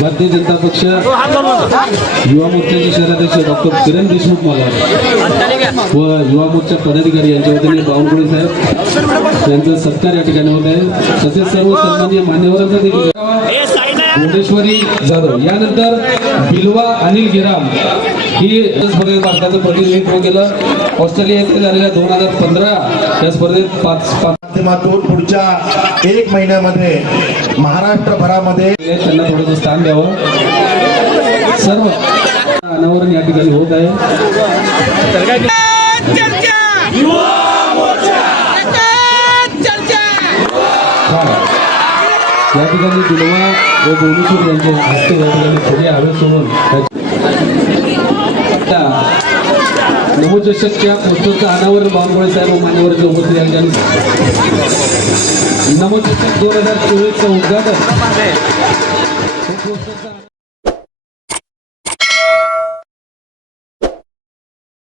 भारतीय जनता पक्ष युवा मोर्चाचे शहराध्यक्ष डॉक्टर किरण देशमुख मला व युवा मोर्चा पदाधिकारी यांच्या वतीने बावनकुळे साहेब. यांचा सत्कार या ठिकाणी होत आहे. तसेच सर्व सन्मान्य मान्यवरांचा देखील. भुवनेश्वरी जाधव. यानंतर बिलवा अनिल गिराम. ही स्पर्धेत भारताचं प्रतिनिधित्व केलं. ऑस्ट्रेलिया येथे झालेल्या दोन हजार पंधरा या स्पर्धेत पाच पाच माध्यमातून पुढच्या एक महिन्यामध्ये महाराष्ट्रभरामध्ये त्यांना थोडंसं स्थान द्यावं. सर्व अनावरण या ठिकाणी होत आहे. या ठिकाणी बिलवा व भुवनेश्वर यांच्या हस्ते या ठिकाणी थोडी हवे सोडून. नवोचषकच्या पोस्टरचं अनावरण बावनकुळे साहेब मान्यवर मान्यवरांच्या यांच्या या दोन हजार चोवीसचं उद्घाटन.